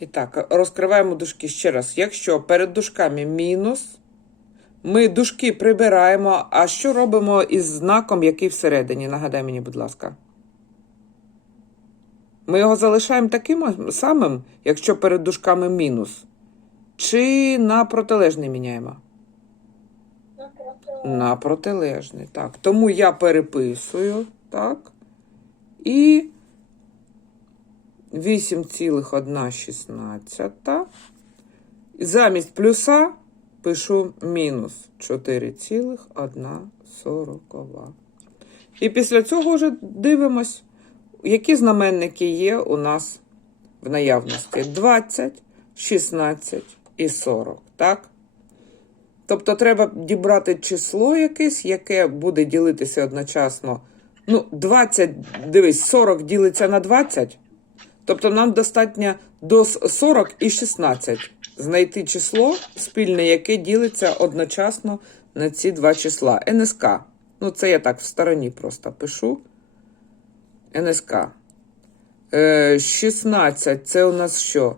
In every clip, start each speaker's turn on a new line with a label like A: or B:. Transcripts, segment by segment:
A: І так, розкриваємо дужки ще раз. Якщо перед дужками мінус, ми дужки прибираємо. А що робимо із знаком, який всередині? Нагадай мені, будь ласка. Ми його залишаємо таким самим, якщо перед дужками мінус. Чи на протилежний міняємо?
B: Напроти.
A: На протилежний. Так. Тому я переписую. Так. І 8,116. Замість плюса пишу мінус 4,140. І після цього вже дивимось, які знаменники є у нас в наявності. 20, 16 і 40. Так? Тобто треба дібрати число якесь, яке буде ділитися одночасно. Ну, 20, дивись, 40 ділиться на 20. Тобто нам достатньо до 40 і 16 знайти число спільне, яке ділиться одночасно на ці два числа. НСК. Ну, це я так в стороні просто пишу. НСК. Е, 16 це у нас що?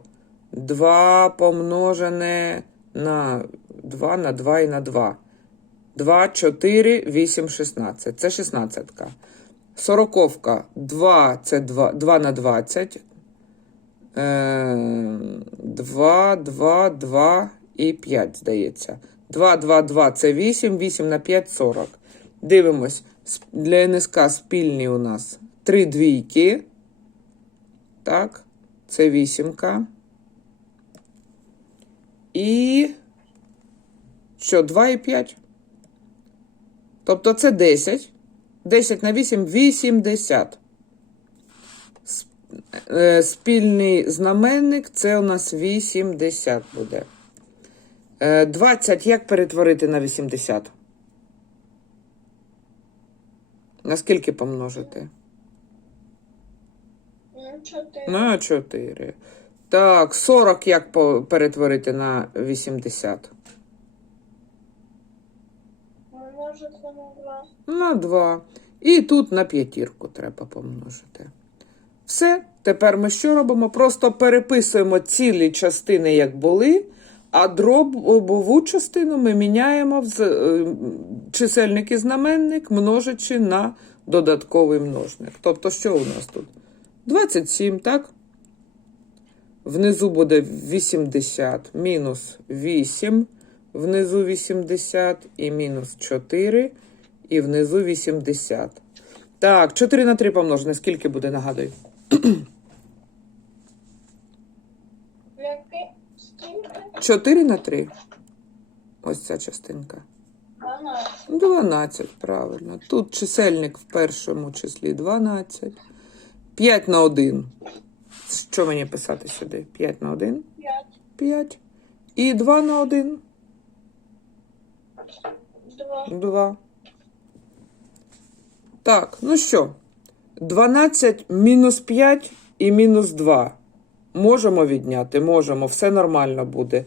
A: 2 помножене на 2 на 2 і на 2. 2, 4, 8, 16. Це 16. Сороковка 2 це 2, 2 на 20. Е, 2, 2, 2 і 5, здається. 2, 2, 2 це 8, 8 на 5 40. Дивимось. Для НСК спільні у нас 3 двійки. Так, це вісімка. І що, 2 і 5? Тобто це 10. 10 на 8 80. Е, Спільний знаменник це у нас 80 буде. Е, 20 як перетворити на 80? На скільки помножити?
B: Ну, чотири.
A: На 4. Так, 40 як перетворити на 80?
B: Множити на два.
A: На 2. І тут на п'ятірку треба помножити. Все. Тепер ми що робимо? Просто переписуємо цілі частини, як були, а дробову частину ми міняємо в е, чисельник і знаменник, множачи на додатковий множник. Тобто, що у нас тут? 27, так? Внизу буде 80 мінус 8, внизу 80 і мінус 4, і внизу 80. Так, 4 на 3 помножене. Скільки буде, нагадуй?
B: Яке?
A: 4 на 3. Ось ця частинка.
B: Дванадцять.
A: 12, правильно. Тут чисельник в першому числі 12. 5 на 1. Що мені писати сюди? 5 на 1?
B: П'ять.
A: 5. І 2 на 1?
B: Два.
A: 2. Так, ну що? 12 мінус 5 і мінус 2. Можемо відняти, можемо, все нормально буде.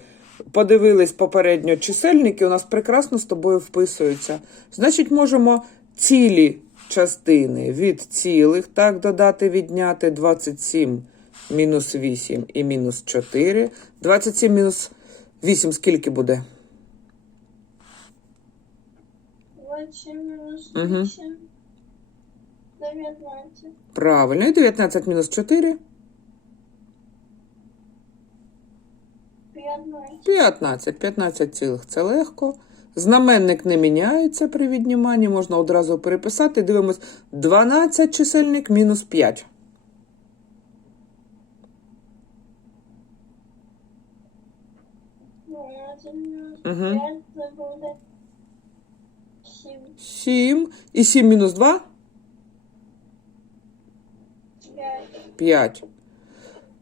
A: Подивились попередньо чисельники, у нас прекрасно з тобою вписуються. Значить, можемо цілі частини від цілих, так, додати, відняти 27 мінус 8 і мінус 4. 27 мінус 8 скільки буде?
B: 27 мінус
A: 8.
B: Угу. 19.
A: Правильно, і 19 мінус 4. 15. 15 цілих це легко. Знаменник не міняється при відніманні, можна одразу переписати. Дивимось 12 чисельник мінус 5.
B: 12 мінус 5 це буде 7.
A: 7. І 7 мінус 2? 5.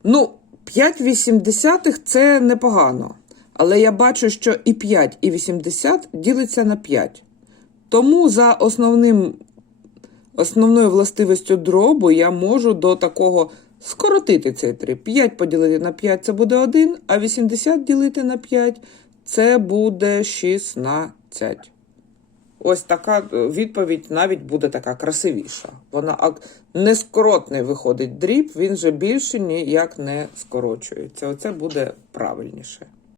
A: Ну, 5 вісімдесятих це непогано. Але я бачу, що і 5, і 80 ділиться на 5. Тому за основним, основною властивістю дробу я можу до такого скоротити цей 3. 5 поділити на 5 це буде 1, а 80 ділити на 5 це буде 16. Ось така е, відповідь навіть буде така красивіша. Вона ак- нескоротний виходить дріб, він же більше ніяк не скорочується. Оце буде правильніше.